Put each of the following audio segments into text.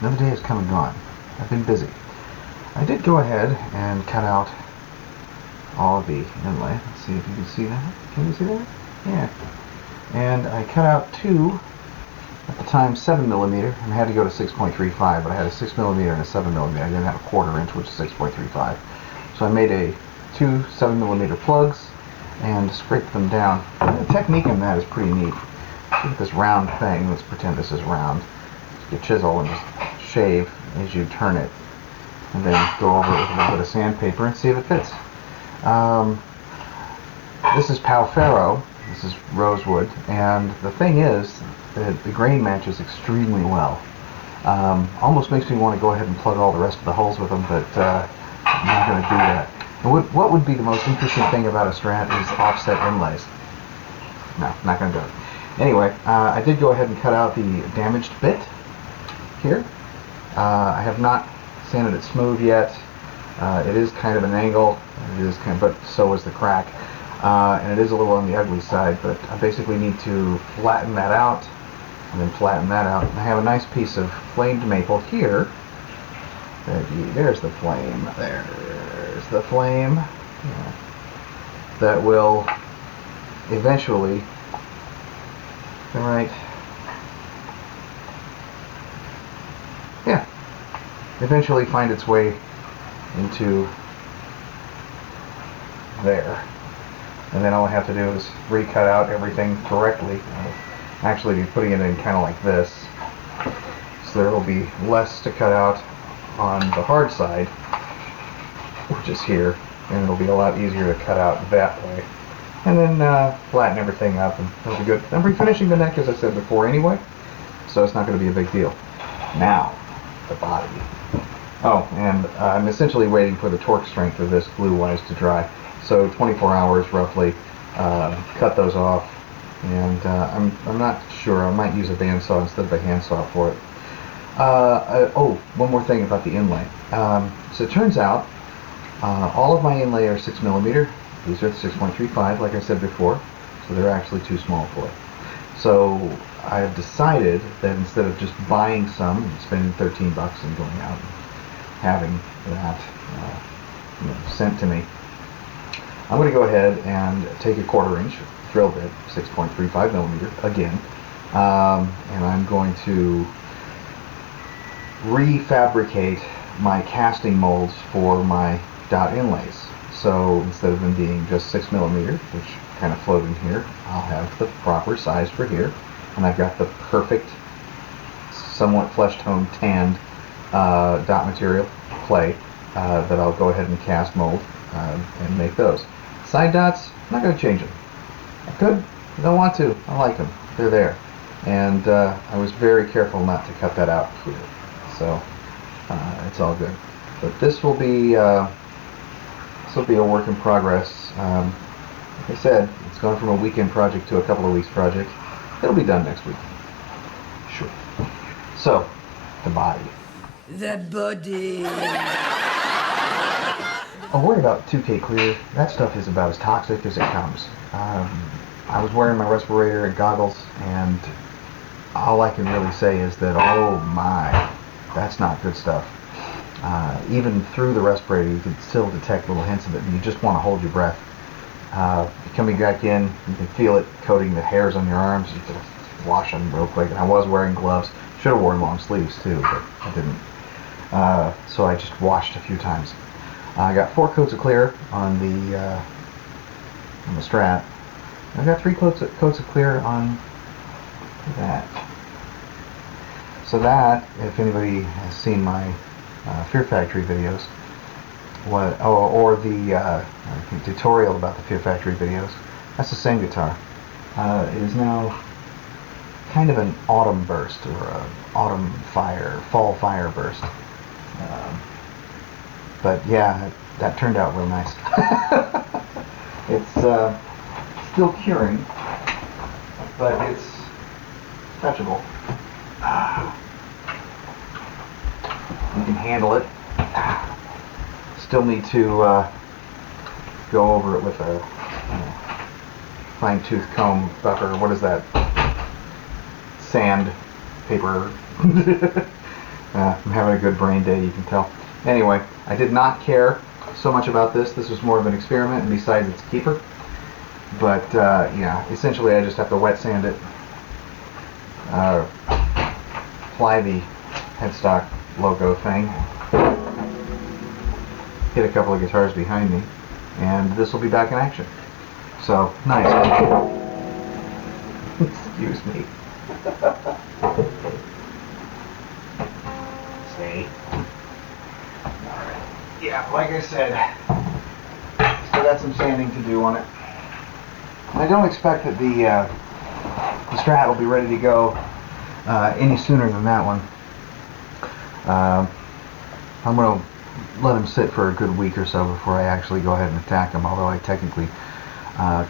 Another day has come and gone. I've been busy. I did go ahead and cut out all of the inlay. Let's see if you can see that. Can you see that? Yeah. And I cut out two, at the time 7mm, and I had to go to 6.35, but I had a 6mm and a 7mm. I didn't have a 1/4 inch, which is 6.35. So I made two 7mm plugs and scraped them down. And the technique in that is pretty neat. Look at this round thing. Let's pretend this is round. You chisel and just shave as you turn it, and then go over it with a little bit of sandpaper and see if it fits. This is Pau Ferro. This is rosewood, and the thing is that the grain matches extremely well. Almost makes me want to go ahead and plug all the rest of the holes with them, but I'm not going to do that. And what would be the most interesting thing about a Strat is offset inlays. No, not going to do it. Anyway, I did go ahead and cut out the damaged bit here. I have not sanded it smooth yet. It is kind of an angle, but so is the crack. And it is a little on the ugly side, but I basically need to flatten that out and then flatten that out. And I have a nice piece of flamed maple here. There's the flame. There's the flame. Yeah. That will eventually, eventually find its way into there. And then all I have to do is recut out everything correctly. I'll actually be putting it in kind of like this, so there will be less to cut out on the hard side, which is here, and it'll be a lot easier to cut out that way. And then flatten everything up, and it'll be good. I'm refinishing the neck, as I said before, anyway, so it's not going to be a big deal. Now, the body. Oh, and I'm essentially waiting for the torque strength of this glue-wise to dry. So 24 hours roughly, cut those off, and I'm not sure, I might use a bandsaw instead of a handsaw for it. Oh, one more thing about the inlay. So it turns out all of my inlay are 6mm. These are 6.35, like I said before, so they're actually too small for it. So I have decided that instead of just buying some and spending 13 bucks and going out and having that sent to me, I'm going to go ahead and take a 1/4 inch drill bit, 6.35mm again, and I'm going to refabricate my casting molds for my dot inlays. So instead of them being just 6mm, which kind of float in here, I'll have the proper size for here, and I've got the perfect, somewhat flesh tone tanned dot material clay that I'll go ahead and cast mold and make those. Side dots, I'm not going to change them. I could, I don't want to. I like them. They're there. And I was very careful not to cut that out here. So it's all good. But this will be a work in progress. Like I said, it's gone from a weekend project to a couple of weeks project. It'll be done next week. Sure. So, the body. The body. A word about 2K Clear. That stuff is about as toxic as it comes. I was wearing my respirator and goggles, and all I can really say is that, oh my, that's not good stuff. Even through the respirator, you can still detect little hints of it, and you just want to hold your breath. Coming back in, you can feel it coating the hairs on your arms. You just wash them real quick. And I was wearing gloves. Should have worn long sleeves too, but I didn't. So I just washed a few times. I got 4 coats of clear on the Strat. I got 3 coats of clear on that. So that, if anybody has seen my Fear Factory videos, or the tutorial about the Fear Factory videos, that's the same guitar. It is now kind of an autumn burst, or an autumn fire, fall fire burst. But yeah, that turned out real nice. It's still curing, but it's touchable. You can handle it. Still need to go over it with a fine-tooth comb, or what is that? Sand paper. I'm having a good brain day, you can tell. Anyway, I did not care so much about this. This was more of an experiment, and besides, it's a keeper. But yeah, essentially I just have to wet sand it, apply the headstock logo thing, hit a couple of guitars behind me, and this will be back in action. So, nice. Excuse me. See? Alright. Yeah, like I said, still got some sanding to do on it. I don't expect that the Strat will be ready to go any sooner than that one. I'm going to let him sit for a good week or so before I actually go ahead and attack them, although I technically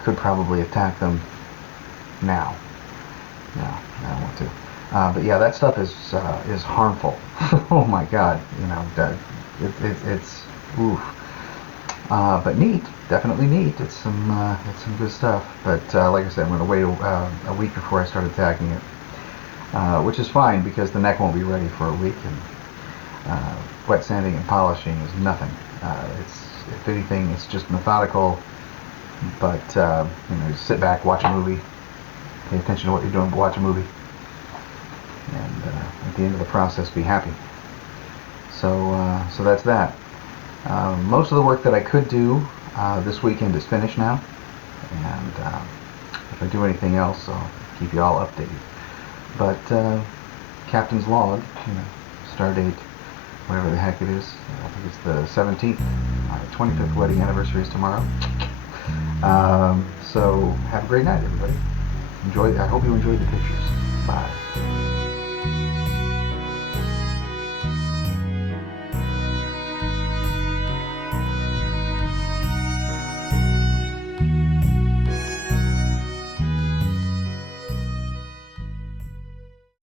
could probably attack them now. No, I don't want to. But yeah, that stuff is harmful. Oh my God, you know, it's oof. But neat, definitely neat. It's some good stuff. But like I said, I'm going to wait a week before I start attacking it, which is fine because the neck won't be ready for a week, and wet sanding and polishing is nothing. It's, if anything, it's just methodical. But you know, just sit back, watch a movie, pay attention to what you're doing, but watch a movie, and at the end of the process, be happy. So so that's that. Most of the work that I could do this weekend is finished now, and if I do anything else, I'll keep you all updated. But Captain's Log, you know, star date, whatever the heck it is, I think it's the 17th. My 25th wedding anniversary is tomorrow. So have a great night, everybody. Enjoy. I hope you enjoyed the pictures. Bye.